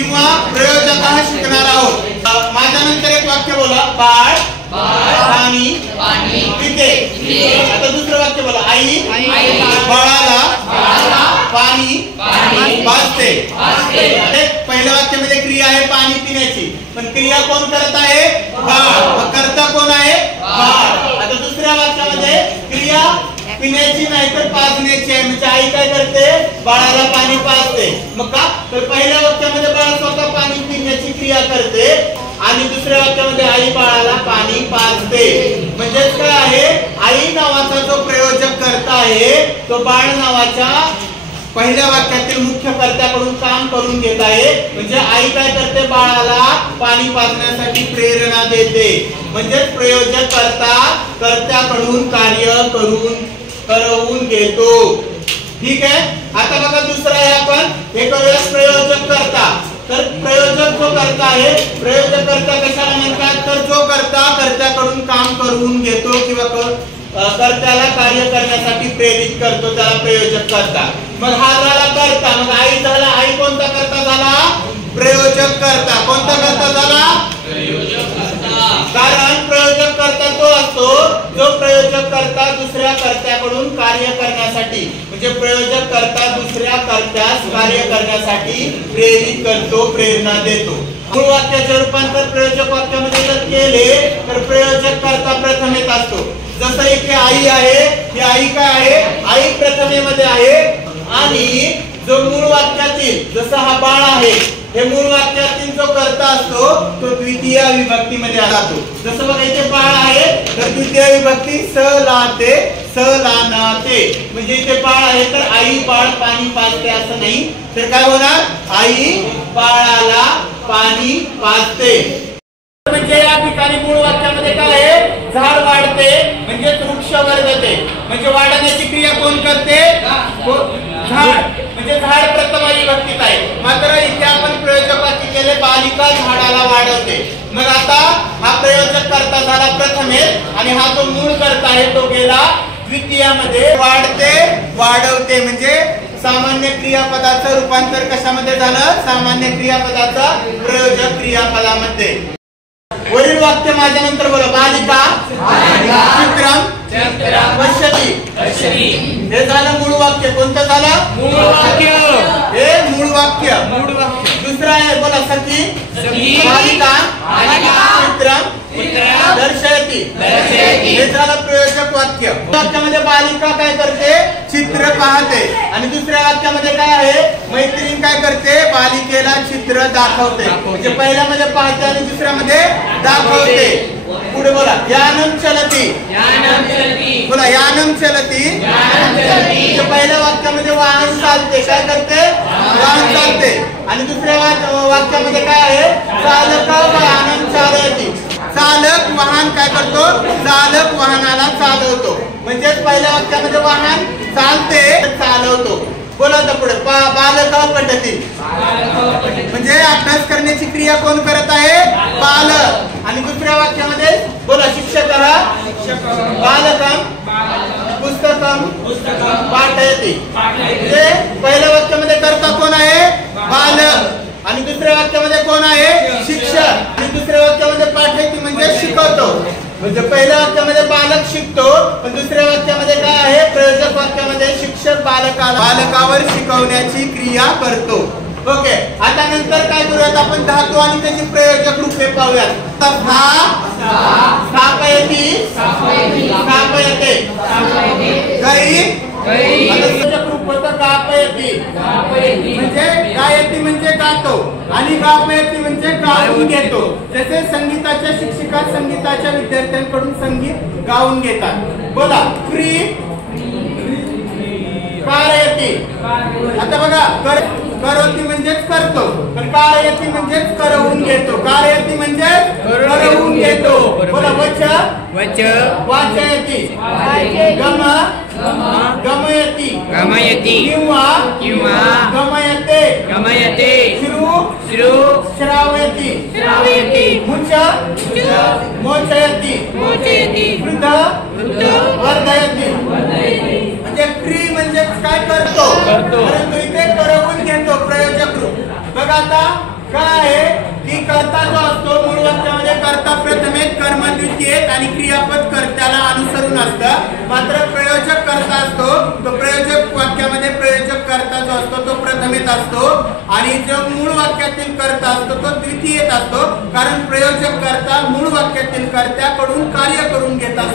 किंवा प्रयोजक शिकणार आहोत। माझ्या नंतर एक वाक्य बोला, बाळ पाणी पिते। आता दुसरं वाक्य बोला, आई बाळाला पाणी पाजते। पहिल्या वाक्यामध्ये क्रिया आहे पाणी पिण्याची, पण क्रिया कोण करत आहे? बाळ। कर्ता कोण आहे? बाळ। आता दुसऱ्या वाक्यामध्ये क्रिया पिण्याची नाही तर पाजण्याची आहे, म्हणजे आई काय करते? बाळाला पाणी पाजते। मग का तर पहिल्या वाक्यामध्ये बाळ स्वतः पाणी पिण्याची क्रिया करते आणि दुसऱ्या वाक्यामध्ये आई बाळाला पाणी पाजते। म्हणजेच काय आहे? आई नावाचा जो प्रयोजक कर्ता आहे तो बाळ नावाच्या पहिल्या वाक्यातील मुख्य कर्त्याकडून काम करून घेत आहे। म्हणजे आई काय करते? बाळाला पाणी पाजण्यासाठी प्रेरणा देते। म्हणजे प्रयोजक कर्त्याकडून कार्य करवून घेतो। ठीक आहे। आता बघा दुसरा आहे, आपण हे करूया प्रयोजक कर्ता। तर प्रयोजक जो कर्ता आहे, प्रयोजक कर्ता कशाला म्हणतात? तर जो कर्त्याकडून काम करून घेतो किंवा कर्त्याला कार्य करण्यासाठी प्रेरित करतो त्याला प्रयोजक कर्ता। मग हा झाला कर्ता, मग आई झाला। आई कोणता कर्ता झाला? प्रयोजक कर्ता। कोणता कर्ता झाला? प्रयोजक कर्ता। कारण प्रयोजक कर्ता तो असतो जो प्रयोजक कर्ता दुसऱ्या कर्त्याकडून कार्य करण्यासाठी, म्हणजे प्रयोजक कर्ता दुसऱ्या कर्त्यास कार्य करण्यासाठी प्रेरित करतो, प्रेरणा देतो। मूळ वाक्याचे रूपांतर प्रयोजक वाक्यामध्ये जर केले तर प्रयोजक कर्ता प्रथमेत असतो। जसं इथे आई आहे, ही आई काय आहे? आई प्रथमेमध्ये आहे। आणि जो मूळ वाक्यातील, जसं हा बाळ आहे, हे मूळ वाक्यातील जो कर्ता असतो तो द्वितीय विभक्तीमध्ये जातो। जसं बघा इथे बाळ आहे तर द्वितीय विभक्ती सलाते, म्हणजे इथे बाळ आहे तर आई बाळ पाणी पाजते असं नाही, तर काय होणार? आई बाळाला पाणी पाजते। म्हणजे या ठिकाणी मूळ वाक्यामध्ये काय आहे? झाड वाढते म्हणजे वृक्ष वर्धते। म्हणजे वाढण्याची क्रिया कोण करते? झाड। म्हणजे झाड प्रथम विभक्तीत आहे। मात्र इथे आपण प्रयोजक वाक्य केले, बालिका झाडाला वाढवते। मग आता हा प्रयोजक कर्ता झाला प्रथमेत आणि हा जो मूळ कर्ता आहे तो गेला द्वितीयामध्ये। वाढते वाढवते म्हणजे सामान्य क्रियापदाचं रूपांतर कशामध्ये झालं? सामान्य क्रियापदाचं प्रयोजक क्रियापदामध्ये। वरील वाक्य माझ्या नंतर बोला, बालिका चित्रम पश्यति। हे झालं मूळ वाक्य। कोणतं झालं? मूळ वाक्य। हे मूळ वाक्य। दुसरा आहे बोला, सखी बालिका चित्रम दर्शयति। हे झालं प्रयोजक वाक्य। वाक्यामध्ये बालिका काय करते? चित्र पाहते। आणि दुसऱ्या वाक्यामध्ये काय आहे? मैत्रीण काय करते? बालिकेला चित्र दाखवते। म्हणजे पहिल्यामध्ये पाहते आणि दुसऱ्यामध्ये दाखवते। पुढे बोला, यानम चलती बोला, यानम चलती। पहिल्या वाक्यामध्ये वाहन चालते, काय करते? वाहन चालते। आणि दुसऱ्या वाक्यामध्ये काय आहे? चालक वाहनम चालयति। चालक वाहन काय करतो? चालक वाहनाला चालवतो। म्हणजे पहिल्या वाक्यामध्ये वाहन चालते, चालवतो। बोला आता पुढे, बालक पठती म्हणजे अभ्यास करण्याची क्रिया कोण करत आहे? बालक। आणि दुसऱ्या वाक्यामध्ये बोला, शिक्षक बालकम पुस्तकम पाठयति। म्हणजे पहिल्या वाक्यामध्ये कर्ता कोण आहे? बालक। आणि दुसऱ्या वाक्यामध्ये कोण आहे? शिक्षक। आणि दुसऱ्या वाक्यामध्ये पाठयति म्हणजे शिकवतो। म्हणजे पहिल्या वाक्यामध्ये बालक शिकतो, पण दुसऱ्या वाक्यामध्ये काय आहे? प्रयोजक वाक्यामध्ये शिक्षक बालकावर शिकवण्याची क्रिया करतो। ओके। आता नंतर काय करूयात आपण? धातू आणि त्याची प्रयोजक रूपे पाहूयात। स्थापयति स्थापयते, प्रयोजक रूप होतं गापयति। म्हणजे गायति म्हणजे गातो आणि गापयति म्हणजे गाऊन घेतो। जसे संगीताच्या शिक्षिका संगीताच्या विद्यार्थ्यांकडून संगीत गाऊन घेतात। बोला, क्री कारयति। आता बघा, करोति म्हणजेच करतो, पण कारयति म्हणजेच करवून घेतो। कारयति म्हणजे करवून घेतो। बोला, वच वाचयति, गमयति किंवा गमयते, श्रावयति मुच मोचयति, वृद्ध वर्धयति। म्हणजे क्री म्हणजे काय करतो, परंतु इथे करवून घेतो प्रयोजक रूप। बघा आता काय आहे की कर्ता जो असतो मूळ वाक्यामध्ये कर्ता प्रथमेत कर्म द्वितीयेत आणि क्रियापद कर्त्याला अनुसरून असतं। मात्र प्रयोजक कर्ता असतो तो प्रयोजक वाक्यामध्ये प्रयोजक कर्ता जो असतो तो प्रथमेत असतो आणि जो मूळ वाक्यातील कर्ता असतो तो द्वितीयेत असतो, कारण प्रयोजक कर्ता मूळ वाक्यातील कर्त्याकडून कार्य करून घेत असतो।